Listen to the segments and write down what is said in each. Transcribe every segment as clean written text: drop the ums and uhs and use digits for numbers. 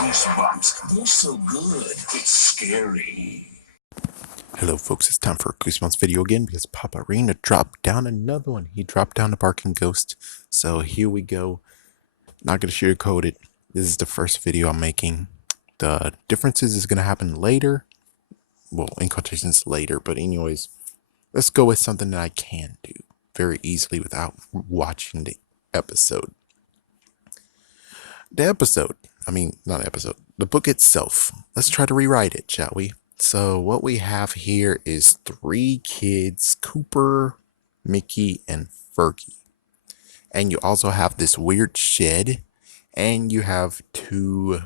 Goosebumps. They're so good, it's scary. Hello folks, it's time for a Goosebumps video again because PopArena dropped down another one. He dropped down a barking ghost. So here we go. Not going to sugarcoat it. This is the first video I'm making. The differences is going to happen later. Well, in quotations later, but anyways, let's go with something that I can do very easily without watching the episode. The book itself. Let's try to rewrite it, shall we? So what we have here is 3 kids, Cooper, Mickey, and Fergie. And you also have this weird shed, and you have 2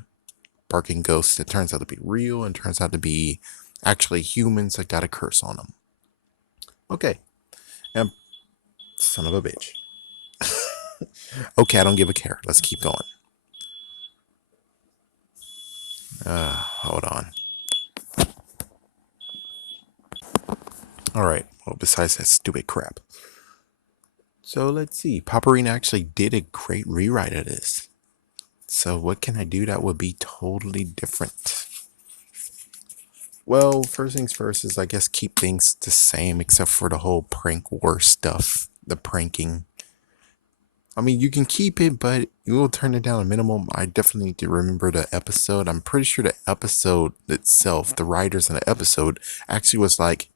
barking ghosts that turns out to be real and turns out to be actually humans that got a curse on them. Okay. And son of a bitch. Okay, I don't give a care. Let's keep going. Hold on. Alright, well, besides that stupid crap. So let's see. PopArena actually did a great rewrite of this. So what can I do that would be totally different? Well, first things first is I guess keep things the same except for the whole prank war stuff. The pranking. I mean, you can keep it, but you will turn it down a minimum. I definitely need to remember the episode. I'm pretty sure the episode itself, the writers in the episode, actually was like,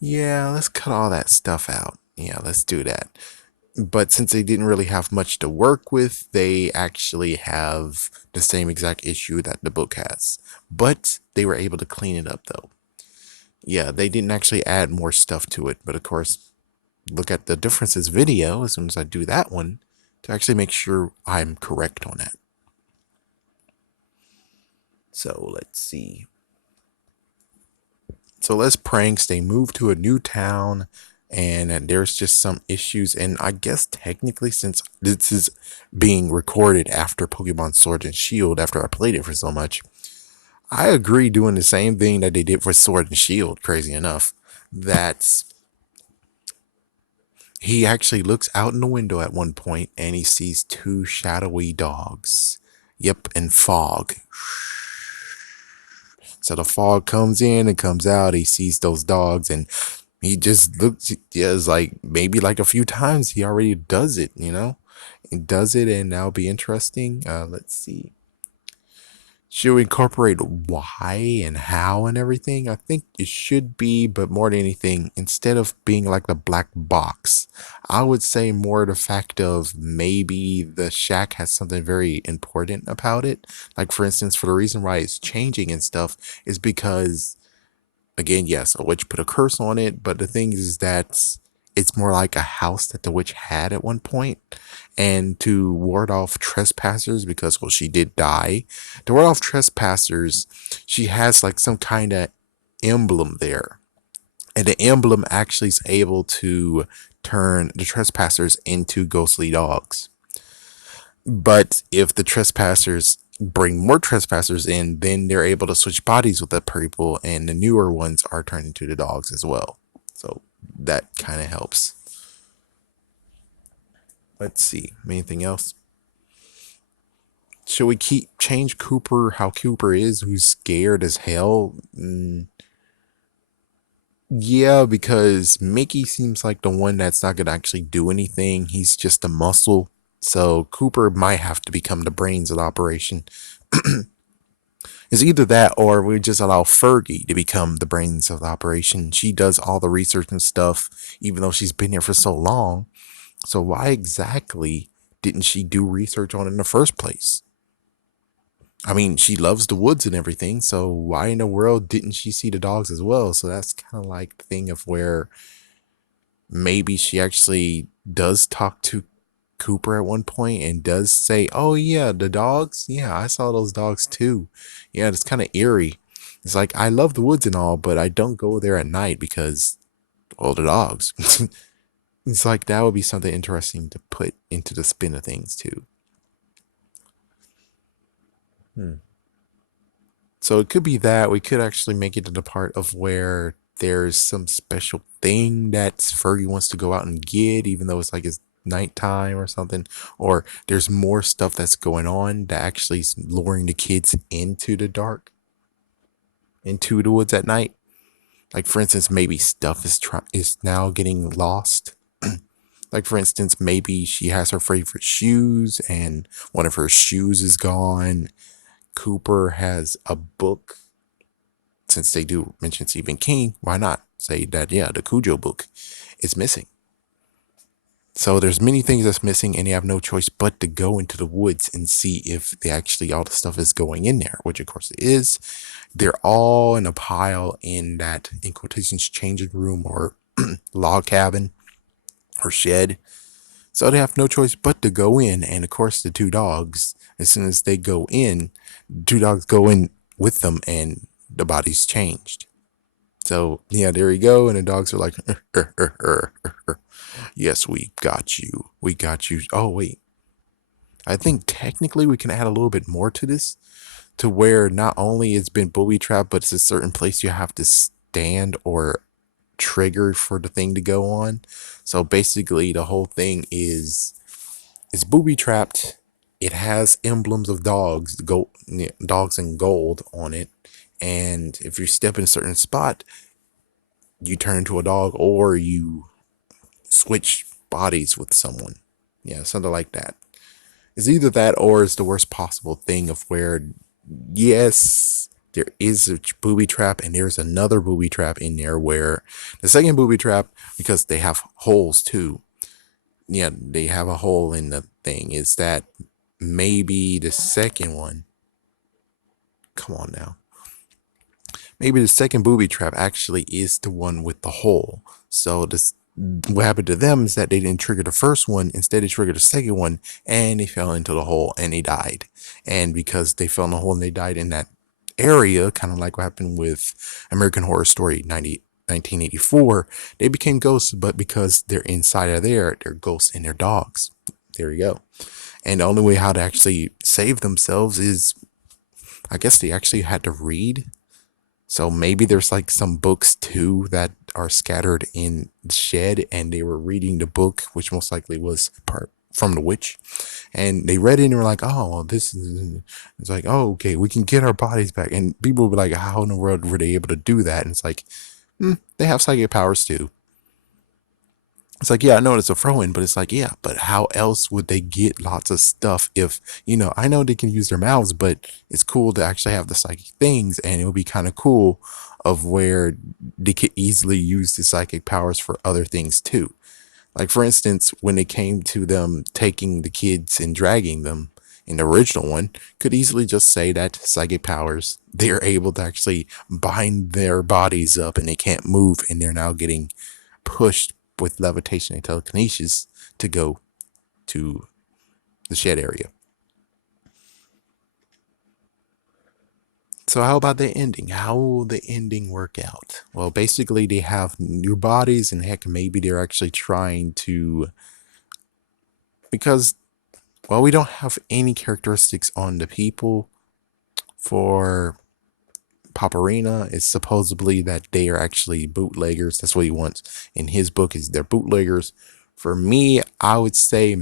yeah, let's cut all that stuff out. Yeah, let's do that. But since they didn't really have much to work with, they actually have the same exact issue that the book has. But they were able to clean it up, though. Yeah, they didn't actually add more stuff to it. But of course, look at the differences video as soon as I do that one to actually make sure I'm correct on that. So let's see. So Les pranks, they move to a new town and there's just some issues. And I guess technically, since this is being recorded after Pokemon Sword and Shield, after I played it for so much, I agree doing the same thing that they did for Sword and Shield, crazy enough. That he actually looks out in the window at one point and he sees 2 shadowy dogs. Yep, and fog. So the fog comes in and comes out. He sees those dogs and he just looks, yeah, it's like maybe like a few times he already does it, you know? He does it and that'll be interesting. Let's see. Should we incorporate why and how and everything? I think it should be, but more than anything, instead of being like the black box, I would say more the fact of maybe the shack has something very important about it. Like for instance, for the reason why it's changing and stuff is because, again, yes, a witch put a curse on it, but the thing is that it's more like a house that the witch had at one point, and to ward off trespassers, because, well, she did die. To ward off trespassers, she has like some kind of emblem there, and the emblem actually is able to turn the trespassers into ghostly dogs. But if the trespassers bring more trespassers in, then they're able to switch bodies with the people, and the newer ones are turned into the dogs as well. So that kind of helps. Let's see. Anything else? Should we change Cooper how Cooper is, who's scared as hell? Yeah, because Mickey seems like the one that's not gonna actually do anything. He's just a muscle. So Cooper might have to become the brains of the operation. It's either that or we just allow Fergie to become the brains of the operation. She does all the research and stuff, even though she's been here for so long. So why exactly didn't she do research on it in the first place? I mean, she loves the woods and everything, so why in the world didn't she see the dogs as well? So that's kind of like the thing of where maybe she actually does talk to Cooper at one point and does say, oh yeah, the dogs, yeah, I saw those dogs too. Yeah, it's kind of eerie. It's like, I love the woods and all, but I don't go there at night because, well, the dogs. It's like that would be something interesting to put into the spin of things too. So it could be that we could actually make it to the part of where there's some special thing that Fergie wants to go out and get, even though it's like it's nighttime or something, or there's more stuff that's going on that actually is luring the kids into the dark, into the woods at night. Like for instance, maybe stuff is now getting lost. Like for instance, maybe she has her favorite shoes and one of her shoes is gone. Cooper has a book. Since they do mention Stephen King, why not say that, yeah, the Cujo book is missing. So there's many things that's missing, and you have no choice but to go into the woods and see if they actually all the stuff is going in there, which of course it is. They're all in a pile in that, in quotations, changing room or log cabin or shed. So they have no choice but to go in, and of course the two dogs, as soon as they go in, two dogs go in with them, and the body's changed. So yeah, there you go, and the dogs are like, yes, we got you. We got you. Oh, wait. I think technically we can add a little bit more to this to where not only it's been booby trapped, but it's a certain place you have to stand or trigger for the thing to go on. So basically the whole thing is it's booby trapped. It has emblems of dogs, dogs in gold on it. And if you step in a certain spot, you turn into a dog or you switch bodies with someone. Yeah, something like that. It's either that or it's the worst possible thing of where, yes, there is a booby trap and there's another booby trap in there where the second booby trap, because they have holes too. Yeah, they have a hole in the thing. Is that maybe the second one? Come on now. Maybe the second booby trap actually is the one with the hole. So this, what happened to them is that they didn't trigger the first one. Instead, they triggered the second one, and they fell into the hole and they died. And because they fell in the hole and they died in that area, kind of like what happened with American Horror Story 1984, they became ghosts. But because they're inside of there, they're ghosts and they're dogs. There you go. And the only way how to actually save themselves is, I guess they actually had to read. So maybe there's like some books too that are scattered in the shed, and they were reading the book, which most likely was part from the witch. And they read it and were like, oh, well, this is, it's like, oh, okay, we can get our bodies back. And people would be like, how in the world were they able to do that? And it's like, they have psychic powers too. It's like, yeah, I know it's a throw in, but it's like, yeah, but how else would they get lots of stuff if, I know they can use their mouths, but it's cool to actually have the psychic things. And it would be kind of cool of where they could easily use the psychic powers for other things too. Like, for instance, when it came to them taking the kids and dragging them in the original one, could easily just say that psychic powers, they're able to actually bind their bodies up and they can't move, and they're now getting pushed with levitation and telekinesis to go to the shed area. So how about the ending? How will the ending work out? Well, basically they have new bodies, and heck, maybe they're actually trying to, because, well, we don't have any characteristics on the people for PopArena. It's supposedly that they are actually bootleggers. That's what he wants in his book, is they're bootleggers. For me, I would say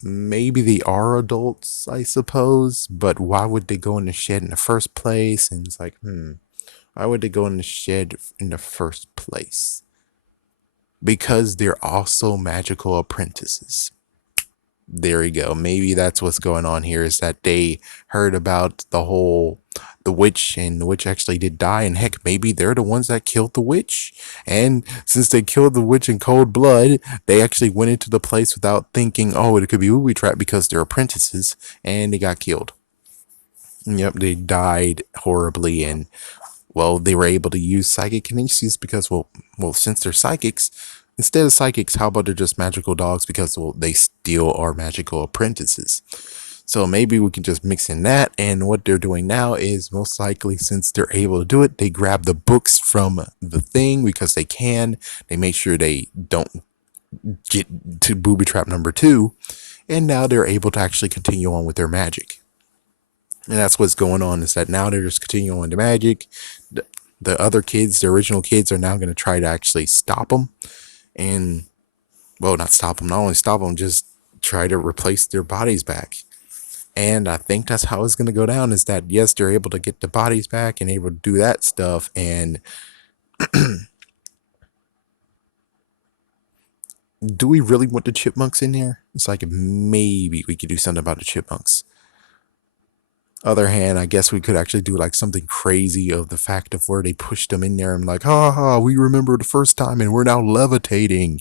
maybe they are adults, I suppose, but why would they go in the shed in the first place? And it's like, why would they go in the shed in the first place? Because they're also magical apprentices. There you go. Maybe that's what's going on here, is that they heard about the witch, and the witch actually did die, and heck, maybe they're the ones that killed the witch. And since they killed the witch in cold blood, they actually went into the place without thinking, oh, it could be booby trap, because they're apprentices, and they got killed. Yep, they died horribly, and well, they were able to use psychic kinesis because, since they're psychics, instead of psychics, how about they're just magical dogs, because, well, they still are magical apprentices. So maybe we can just mix in that. And what they're doing now is, most likely, since they're able to do it, they grab the books from the thing because they can. They make sure they don't get to booby trap number 2. And now they're able to actually continue on with their magic. And that's what's going on, is that now they're just continuing on the magic. The other kids, the original kids, are now going to try to actually stop them. And Well, not stop them, not only stop them, just try to replace their bodies back. And I think that's how it's going to go down is that, yes, they're able to get the bodies back and able to do that stuff. And do we really want the chipmunks in there? It's like maybe we could do something about the chipmunks. Other hand, I guess we could actually do like something crazy of the fact of where they pushed them in there and like, ha ha, we remember the first time and we're now levitating.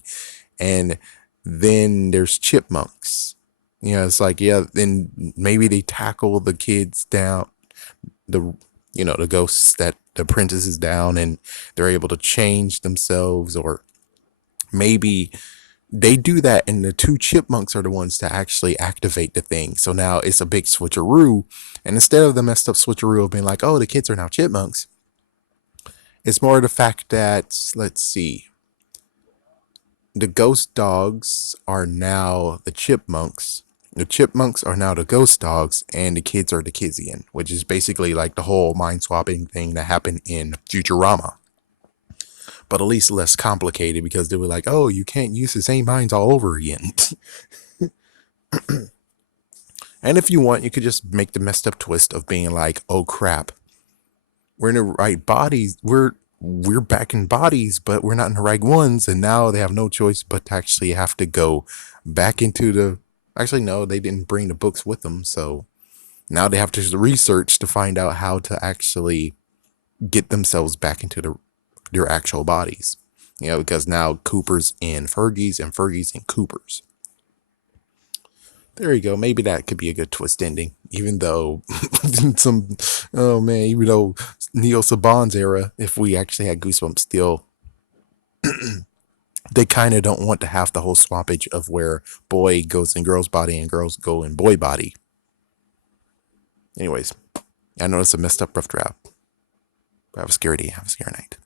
And then there's chipmunks. It's like, yeah, then maybe they tackle the kids down, the the ghosts that the princess is down, and they're able to change themselves, or maybe they do that and the two chipmunks are the ones to actually activate the thing. So now it's a big switcheroo, and instead of the messed up switcheroo of being like, oh, the kids are now chipmunks, it's more the fact that, let's see, the ghost dogs are now the chipmunks. The chipmunks are now the ghost dogs, and the kids are the Kizian, which is basically like the whole mind swapping thing that happened in Futurama. But at least less complicated because they were like, oh, you can't use the same minds all over again. And if you want, you could just make the messed up twist of being like, oh crap, we're in the right bodies. We're back in bodies, but we're not in the right ones. And now they have no choice but to actually have to go back into the. Actually, no, they didn't bring the books with them. So now they have to research to find out how to actually get themselves back into their actual bodies. Because now Cooper's in Fergie's and Fergie's in Cooper's. There you go. Maybe that could be a good twist ending. Even though oh man, even though Neo Saban's era, if we actually had Goosebumps still, they kind of don't want to have the whole swappage of where boy goes in girl's body and girls go in boy body. Anyways, I know it's a messed up rough draft. But have a scary day. Have a scary night.